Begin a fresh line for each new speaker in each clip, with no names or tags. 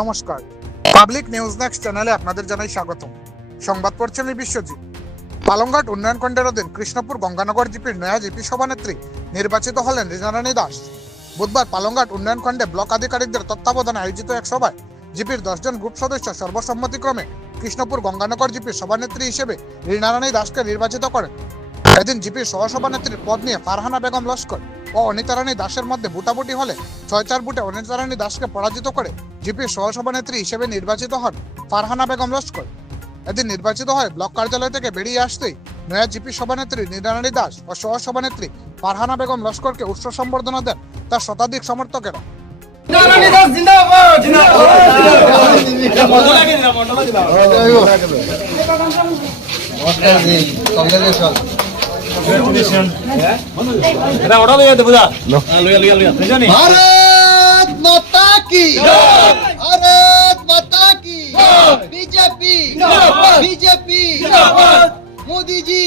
নমস্কার। Public news next চ্যানেলে আপনাদের জানাই স্বাগতম। সংবাদ এই বিশ্বজিৎ। পালংঘাট উন্নয়ন খণ্ডের অধীন কৃষ্ণপুর গঙ্গানগর জিপির নয়া জিপি সভানেত্রী নির্বাচিত হলেন রিনারানী দাস। বুধবার পালংঘাট উন্নয়ন খণ্ডে ব্লক আধিকারিকদের তত্ত্বাবধানে আয়োজিত এক সভায় জিপির দশজন গ্রুপ সদস্য সর্বসম্মতিক্রমে কৃষ্ণপুর গঙ্গানগর জিপির সভানেত্রী হিসেবে রিনারানী দাসকে নির্বাচিত করেন। এদিন জিপির সহসভানেত্রীর পদ নিয়ে ফারহানা বেগম লস্কর ও অনিতারানী দাসের মধ্যে বুটাবুটি হলে ছয় চার বুটে অনিতারানী দাসকে পরাজিত করে জিপির সহসভানেত্রী হিসেবে নির্বাচিত হন ফারহানা বেগম লস্কর। এদিন নির্বাচিত হয় ব্লক কার্যালয় থেকে বেরিয়ে আসতেই নয়া জিপি সভানেত্রী নিরানী দাস ও সহসভানেত্রী ফারহানা বেগম লস্করকে উৎস সম্বর্ধনা দেন তার শতাধিক সমর্থকেরা।
রানী দাস জিন্দাবাদ!
এটা ওটা লইয়া দেবো যা লইয়া লইয়া লইয়া।
की भारत माता की बीजेपी बीजेपी মোদি জি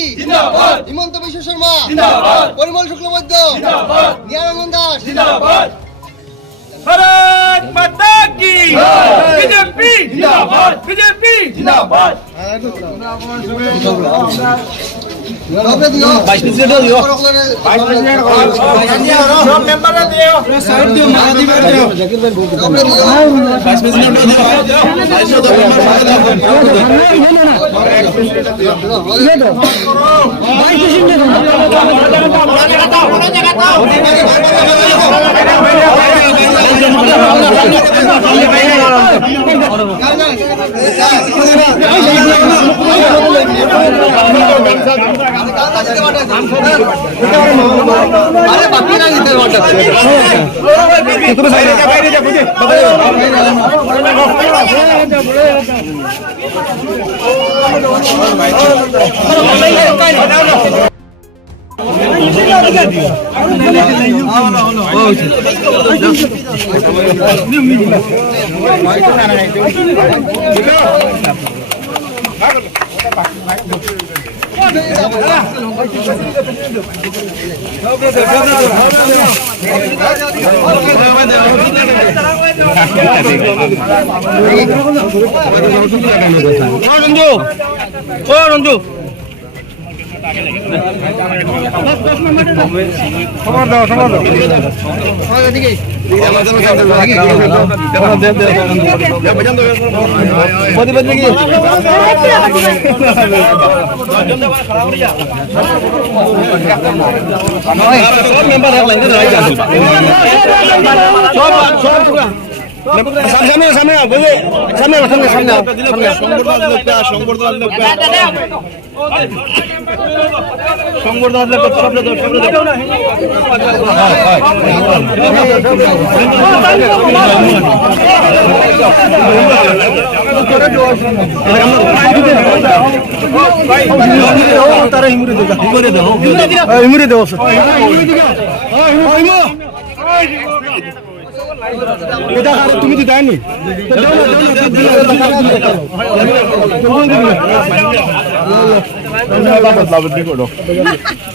হিমন্ত বিশ্ব শর্মা পরিমল শুক্লবৈদ্য নিয়ারঞ্জন দাস
भारत माता की बीजेपी जिंदाबाद बीजेपी जिंदाबाद
কাউকে দিও
ভাইস প্রেসিডেন্ট দিও
ভাইস
সব মেম্বার দিও সাইড দিও মারা দিবে দিও
কাউকে দিও
ভাইস প্রেসিডেন্ট দিও ভাইস
আরে না
বুঝে রঞ্জু ও রঞ্জু সামনে সামনে বুঝে সামনে সামনে সামনে সংবর্ধনা তারা ইমুরে দেবো। ইমুরে দেবো ইমুরে দেবো। এটা আরে তুমি তো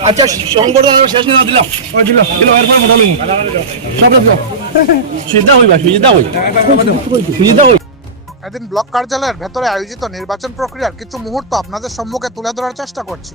আচ্ছা সংবর্ধনা শেষ দিলাম দিলাম দিলাম এরপর কথা সব হইবা হই হই
এদিন ব্লক কার্যালয়ের ভেতরে আয়োজিত নির্বাচন প্রক্রিয়ার কিছু মুহূর্ত আপনাদের সম্মুখে তুলে ধরার চেষ্টা করছি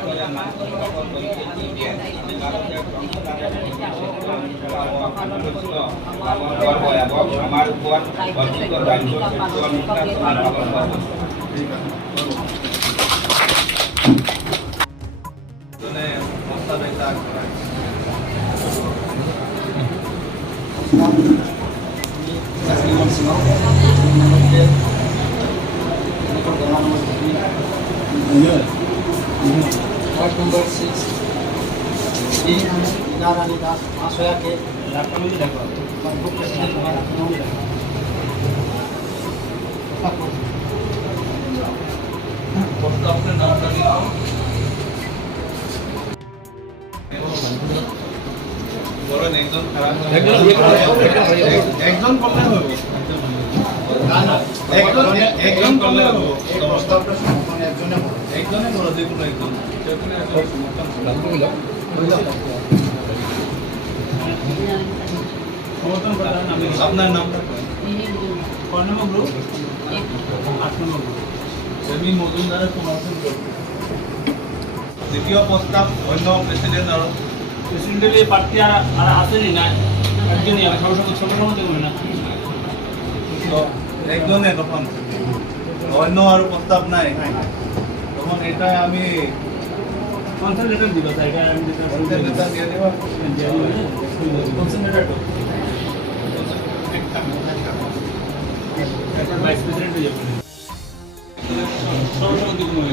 বলেন
আমার উপর অর্পিত দায়িত্ব পালন করব
ward number six Rani Das মহাশয়াকে মাননীয় প্রেসিডেন্ট মহারাষ্ট্র
একজন করলে হবে। একজন আপনার নামটা আমি মজুমদারের সমর্থন দ্বিতীয় প্রস্তাব অন্য প্রেসিডেন্ট আর
প্রেসিডেন্টের প্রার্থী আর আর আসেনি না। একজনই আমি সর্বসম্মত সর্বসম্মতি করবে না।
একজনে তখন। অন্য আর প্রস্তাব নাই। তখন এটা আমি
কনসেন্ট্রেটর দিল তাই এটা আমি
নেতা দিয়ে দেবো।
কনসেন্ট্রেটর ভাইস প্রেসিডেন্ট হয়ে যাবে সর্বসম্মতি করবে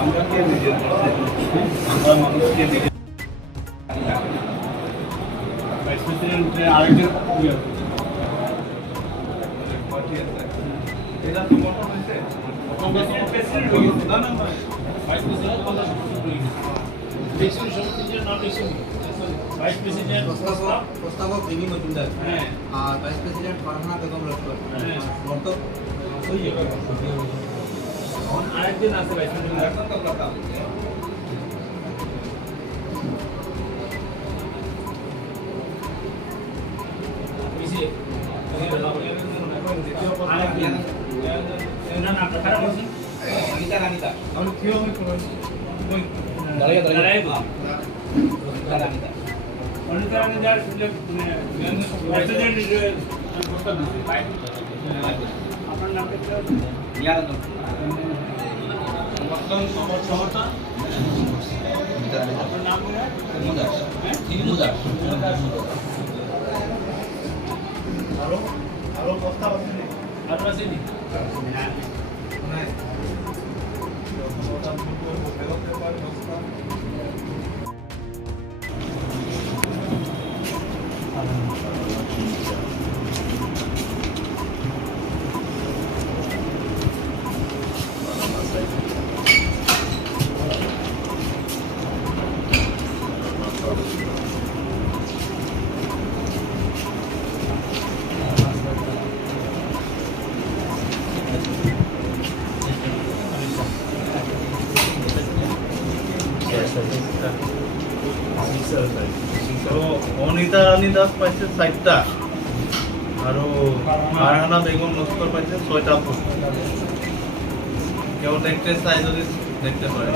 কে নিজের আমরা মানুষকে নিজের
ভাইস প্রেসিডেন্ট আরেকজন ইয়ে
পার্টি আছে এটা তো গঠন হয়েছে
প্রেসিডেন্ট প্রেসিডেন্ট হয়ে গেছে
না না না
ভাইস প্রেসিডেন্ট কথা হয়ে গেছে ইলেকশন সমিতির নন ইলেকশন ভাইস প্রেসিডেন্ট প্রস্তাব
প্রস্তাবক ভিনি মজুমদার
হ্যাঁ
আর ভাইস প্রেসিডেন্ট ফারহানা বেগম লস্কর
হ্যাঁ
বর্তক
হয়ে যাবে এখন আরেকজন আছে ভাইস প্রেসিডেন্ট
এখন তো কথা
পিছিয়ে আরেকজন না না আপনার খারাপ আছে
আমি কেউ আমি করব ওই
দাঁড়িয়ে দাঁড়িয়ে অনিতা রানী যার মানে প্রেসিডেন্ট প্রস্তাব দিচ্ছে আপনার নামটা কি সমর্থন সমর্থন আপনার নাম কি হ্যাঁ
আরও? আরও প্রস্তাব আছে নি?
আরও আছে নি
নাই অনিতা দাস পাইছে চারটা আৰু ফাৰহানা বেগম লস্কর পাইছে ছয়টা ফুট কেউ দেখতে চাই যদি দেখতে পারে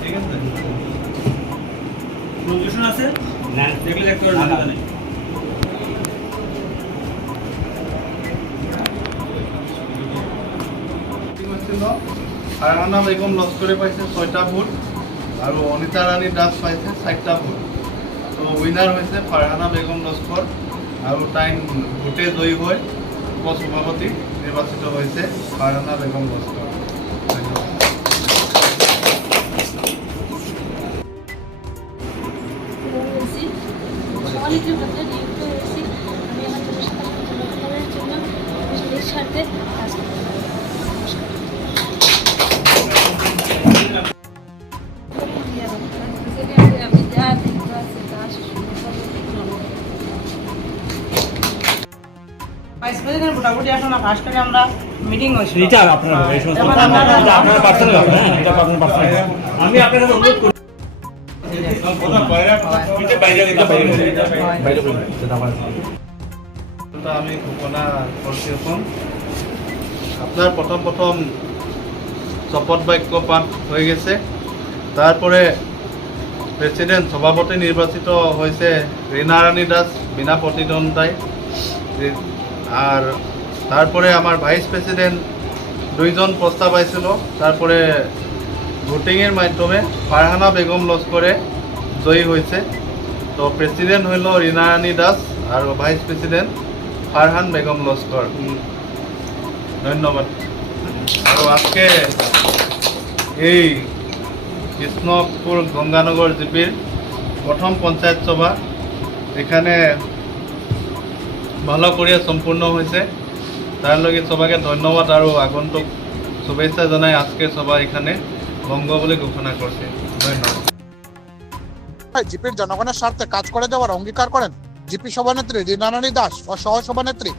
ঠিক আছে।
লোকেশন আছে? না দেখলে দেখতে পারবেন না? নেই
বেগম লস্করে পাইছে ছয়টা ভোট আৰু অনিতা ৰাণী দাস পাইছে চাৰিটা ভোট তো উইনাৰ হৈছে ফাৰহানা বেগম লস্কর আৰু তাই ভোটে জয়ী হৈ উপসভাপতি নিৰ্বাচিত হৈছে ফাৰহানা বেগম লস্কর ধন্যবাদ।
ভাইস মোটামুটি এখন ফার্স্টে আমরা মিটিং হয়েছিল।
এটা আপনার আপনার পার্সোনাল হ্যাঁ এটা আপনার পার্সোনাল আমি আপনার কাছে অনুরোধ করি
আমি ঘোষণা করছি এখন আপনার প্রথম প্রথম শপথ বাক্য পাঠ হয়ে গেছে। তারপরে প্রেসিডেন্ট সভাপতি নির্বাচিত হয়েছে রীনা রানী দাস বিনা প্রতিদ্বন্দ্বিতায়। আর তারপরে আমার ভাইস প্রেসিডেন্ট দুইজন প্রস্তাব আইছিল তারপরে ভোটিংয়ের মাধ্যমে ফারহানা বেগম লস্করে জয়ী হয়েছে। তো প্রেসিডেন্ট হইল রীনা রানী দাস আর ভাইস প্রেসিডেন্ট ফারহান বেগম লস্কর। ধন্যবাদ। আর আজকে এই কৃষ্ণপুর গঙ্গানগর জিপির প্রথম পঞ্চায়েত সভা। এখানে ভালো করে সম্পূর্ণ হয়েছে তার লগে সবাইকে ধন্যবাদ আর আগন্তুক শুভেচ্ছা জানাই আজকে সবাই এখানে ভঙ্গ বলে ঘোষণা করছে ধন্যবাদ।
জিপির জনগণের স্বার্থে কাজ করে যাওয়ার অঙ্গীকার করেন জিপি সভানেত্রী রীনারানী দাস ও সহ সভানেত্রী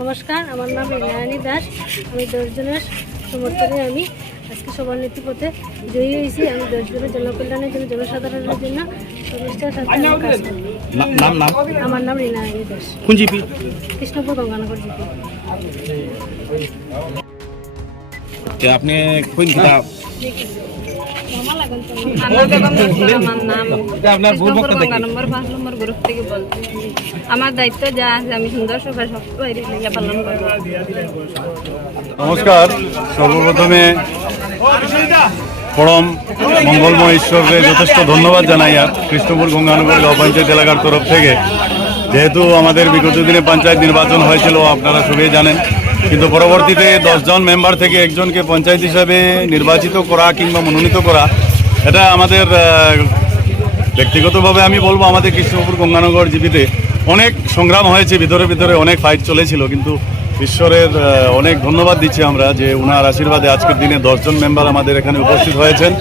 নমস্কার আমার নাম রিনারানী দাস। আমি দশজনের সমর্থনে আমি আজকে সবার নীতিপথে জয়ী হয়েছি। আমি দশজনের জনকল্যাণের জন্য জনসাধারণের জন্য প্রতিষ্ঠার সাথে আমি কাজ করি।
নাম নাম।
আমার নাম রীনা দাস।
কোন জিপি?
কৃষ্ণপুর গঙ্গানগর জিপি।
আপনি কোন কিতাব
আমার দায়িত্ব যা আছে আমি সুন্দর সব পালন করব।
নমস্কার। সর্বপ্রথমে পরম মঙ্গলময় ঈশ্বরকে যথেষ্ট ধন্যবাদ জানাই আর কৃষ্ণপুর গঙ্গানগর গাঁও পঞ্চায়েত এলাকার তরফ থেকে। যেহেতু আমাদের বিগত দিনে পঞ্চায়েত নির্বাচন হয়েছিল আপনারা সবাই জানেন। কিন্তু পরবর্তীতে দশজন মেম্বার থেকে একজনকে পঞ্চায়েত হিসাবে নির্বাচিত করা কিংবা মনোনীত করা, এটা আমাদের ব্যক্তিগতভাবে আমি বলব আমাদের কৃষ্ণপুর গঙ্গানগর জীবিতে অনেক সংগ্রাম হয়েছে, ভিতরে ভিতরে অনেক ফাইট চলেছিল, কিন্তু ঈশ্বরের অনেক ধন্যবাদ দিচ্ছি আমরা যে ওনার আশীর্বাদে আজকের দিনে দশজন মেম্বার আমাদের এখানে উপস্থিত হয়েছেন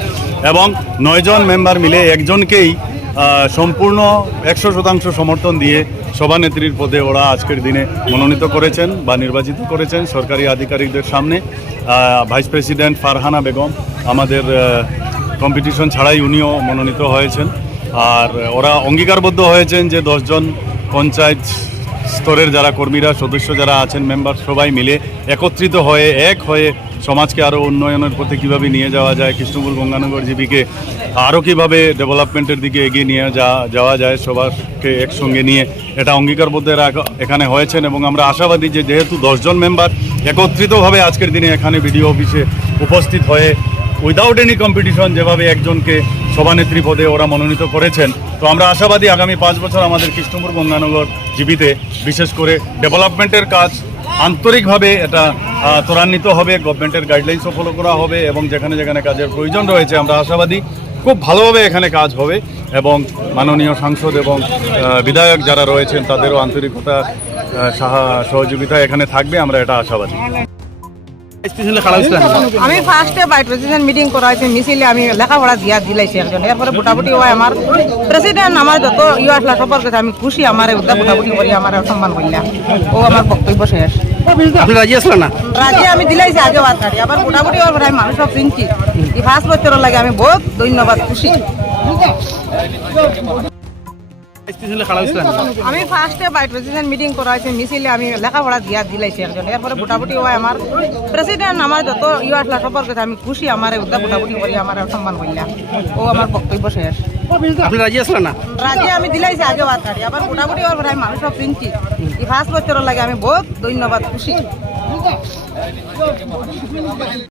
এবং নয়জন মেম্বার মিলে একজনকেই সম্পূর্ণ একশো শতাংশ সমর্থন দিয়ে সভানেত্রীর পদে ওরা আজকের দিনে মনোনীত করেছেন বা নির্বাচিত করেছেন সরকারি আধিকারিকদের সামনে। ভাইস প্রেসিডেন্ট ফারহানা বেগম আমাদের কম্পিটিশন ছাড়াই উনিও মনোনীত হয়েছেন। আর ওরা অঙ্গীকারবদ্ধ হয়েছেন যে দশজন পঞ্চায়েত স্তরের যারা কর্মীরা, সদস্য যারা আছেন মেম্বার সবাই মিলে একত্রিত হয়ে, এক হয়ে সমাজকে আরও উন্নয়নের পথে কীভাবে নিয়ে যাওয়া যায় কৃষ্ণপুর গঙ্গানগর জীবীকে আরও কীভাবে ডেভেলপমেন্টের দিকে এগিয়ে নিয়ে যাওয়া যায় সবাইকে একসঙ্গে নিয়ে, এটা অঙ্গীকারবদ্ধ এখানে হয়েছেন এবং আমরা আশাবাদী যে যেহেতু দশজন মেম্বার একত্রিতভাবে আজকের দিনে এখানে বিডিও অফিসে উপস্থিত হয়ে উইদাউট এনি কম্পিটিশন যেভাবে একজনকে সভানেত্রী পদে ওরা মনোনীত করেছেন। তো আমরা আশাবাদী আগামী পাঁচ বছর আমাদের কৃষ্ণপুর গঙ্গানগর জীবিতে বিশেষ করে ডেভেলপমেন্টের কাজ আন্তরিকভাবে এটা ত্বরান্বিত হবে গভর্নমেন্টের গাইডলাইন্সও ফলো করা হবে এবং যেখানে যেখানে কাজের প্রয়োজন রয়েছে আমরা আশাবাদী খুব ভালোভাবে এখানে কাজ হবে এবং মাননীয় সাংসদ এবং বিধায়ক যারা রয়েছেন তাদেরও আন্তরিকতা সাহা- সহযোগিতা এখানে থাকবে, আমরা এটা আশাবাদী।
স্পেশালি খারাপ
আমি ফার্স্টে বাই প্রেসিডেন্ট মিটিং করা হয়েছে মিছিলে আমি লেখাপড়া দিয়া দিলাইছি একজন। এরপরে মোটামুটি হয় আমার প্রেসিডেন্ট আমার যত ইয়ে আসলা সবার কাছে আমি খুশি আমার উদ্যোগ মোটামুটি করি আমার সম্মান করলাম ও আমার বক্তব্য শেষ।
আপনি রাজি আসলেন না?
রাজি আমি দিলাইছি আগে বাদ কাটি আবার মোটামুটি ওর ভাই মানুষ সব চিনছি। এই ফার্স্ট বছরের লাগে আমি বহুত ধন্যবাদ খুশি। আমি ফার্স্টে বাই প্রেসিডেন্ট মিটিং করা হয়েছে মিছিলে আমি লেখাপড়া দিয়া দিলাইছি একজন। এরপরে মোটামুটি হয় আমার। প্রেসিডেন্ট আমার যত ইয়ে আসলা সবার কাছে আমি খুশি আমার উদ্যোগ মোটামুটি করি আমার সম্মান করলাম ও আমার বক্তব্য শেষ।
আপনি রাজি আসলেন না?
রাজি আমি দিলাইছি আগে বাদ কাটি আবার মোটামুটি ওর ভাই মানুষ সব চিনছি এই ফার্স্ট বছরের লাগে আমি বহুত ধন্যবাদ খুশি।